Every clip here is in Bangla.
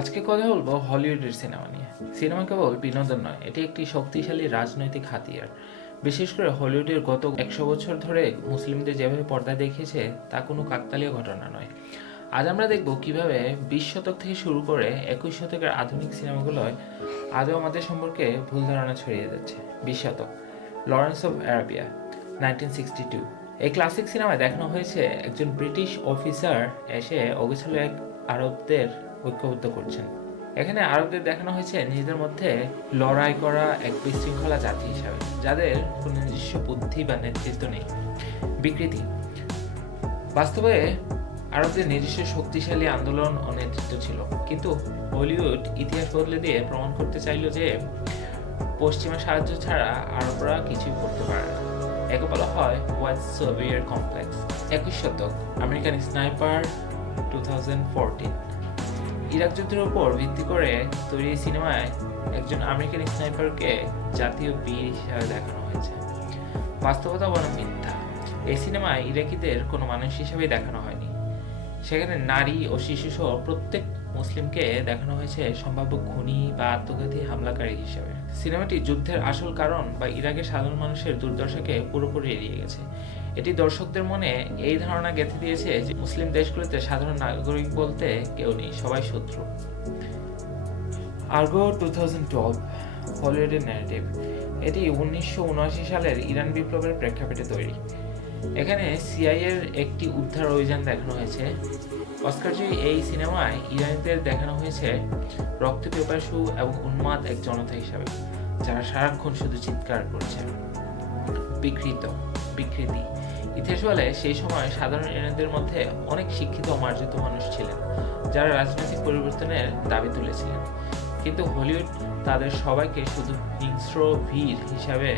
আজকে কথা বলবো হলিউডের সিনেমা নিয়ে। সিনেমা কেবল বিনোদন নয়, এটি একটি শক্তিশালী রাজনৈতিক হাতিয়ার। বিশেষ করে হলিউডের গত 100 বছর ধরে মুসলিমদের যেভাবে পর্দা দেখিয়েছে তা কোনো কাকতালীয় ঘটনা নয়। আজ আমরা দেখব কিভাবে 20 শতক থেকে শুরু করে 21 শতকের আধুনিক সিনেমাগুলোয় আজও আমাদের সম্পর্কে ভুল ধারণা ছড়িয়ে যাচ্ছে। 20 শতক, লরেন্স অফ আরাবিয়া, 1962। এই ক্লাসিক সিনেমায় দেখানো হয়েছে একজন ব্রিটিশ অফিসার এসে অগোছালো এক আরবদের ঐক্যবদ্ধ করছেন। এখানে আরবদের দেখানো হয়েছে নিজেদের মধ্যে লড়াই করা এক বিশৃঙ্খলা জাতি হিসাবে, যাদের কোনো নিজস্ব বুদ্ধি বা নেতৃত্ব নেই। বিকৃতি, বাস্তবে আরবদের নিজস্ব শক্তিশালী আন্দোলন ও নেতৃত্ব ছিল, কিন্তু হলিউড ইতিহাস বদলে দিয়ে প্রমাণ করতে চাইল যে পশ্চিমা সাহায্য ছাড়া আরবরা কিছুই করতে পারে না। একে বলা হয় হোয়াইট সোভিয়ের কমপ্লেক্স। 21 শতক, আমেরিকান স্নাইপার, 2014। ইরাক যুদ্ধের উপর ভিত্তি করে তৈরি সিনেমায় একজন আমেরিকান স্নাইপারকে জাতীয় বীর হিসাবে দেখানো হয়েছে। বাস্তবতা বনাম মিথ্যা, এই সিনেমায় ইরাকিদের কোনো মানুষ হিসেবেই দেখানো হয়নি। সেখানে নারী ও শিশু সহ প্রত্যেক মুসলিমকে দেখানো হয়েছে সম্ভাব্য খুনি বা আত্মঘাতী হামলাকারী হিসেবে। সিনেমাটি যুদ্ধের আসল কারণ বা ইরাকের সাধারণ মানুষের দুর্দশাকে পুরোপুরি এড়িয়ে গেছে। এটি দর্শকদের মনে এই ধারণা গেঁথে দিয়েছে যে মুসলিম দেশগুলোতে সাধারণ নাগরিক বলতে কেউ নেই, সবাই শত্রু। আর্গো, 2012, হলিউডের ন্যারেটিভ। এটি 1979 সালের ইরান বিপ্লবের প্রেক্ষাপটে তৈরি। এখানে সিআইএর একটি উদ্ধার অভিযান দেখানো হয়েছে। অস্কারজয়ী এই সিনেমায় ইরানিদের দেখানো হয়েছে রক্তপিপাসু এবং উন্মাদ এক জনতা হিসাবে, যারা সারাক্ষণ শুধু চিৎকার করছে। বিকৃতি, ইতিহাস বলে সেই সময় সাধারণ ইরানিদের মধ্যে অনেক শিক্ষিত ও মার্জিত মানুষ ছিলেন, যারা রাজনৈতিক পরিবর্তনের দাবি তুলেছিলেন, কিন্তু হলিউড তাদের সবাইকে শুধু হিংস্র ভীর হিসাবে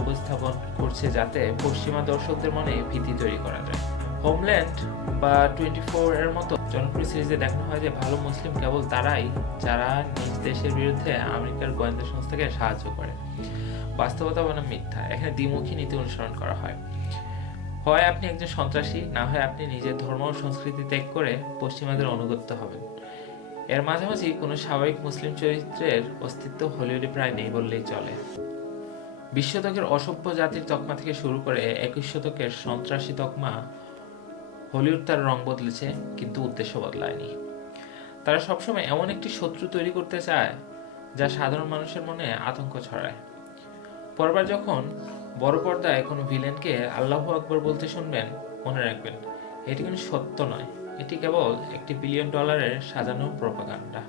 উপস্থাপন করছে, যাতে পশ্চিমা দর্শকদের মনে ভীতি তৈরি করা যায়। হোমল্যান্ড বা 24 এর মতো জনপ্রিয় সিরিজে দেখানো হয় যে ভালো মুসলিম কেবল তারাই যারা নিজ দেশের বিরুদ্ধে আমেরিকার গোয়েন্দা সংস্থাকে সাহায্য করে। বাস্তবতা বনাম মিথ্যা, এখানে দ্বিমুখী নীতি অনুসরণ করা হয়। হয় আপনি একজন সন্ত্রাসী, না হয় আপনি নিজের ধর্ম ও সংস্কৃতি ত্যাগ করে পশ্চিমাদের অনুগত হবেন। এর মাঝামাঝি কোনো স্বাভাবিক মুসলিম চরিত্রের অস্তিত্ব হলিউডে প্রায় নেই বললেই চলে। 20 শতকের অসভ্য জাতির তকমা থেকে শুরু করে 21 শতকের সন্ত্রাসী তকমা, হলিউড তার রং বদলেছে কিন্তু উদ্দেশ্য বদলায়নি। তারা সবসময় এমন একটি শত্রু তৈরি করতে চায় যা সাধারণ মানুষের মনে আতঙ্ক ছড়ায়। পরবার যখন বড় পর্দায় কোনো ভিলেনকে আল্লাহু আকবার বলতে শুনবেন, মনে রাখবেন এটি কোনো সত্য নয়, এটি কেবল $1 বিলিয়ন সাজানো প্রোপাগান্ডা।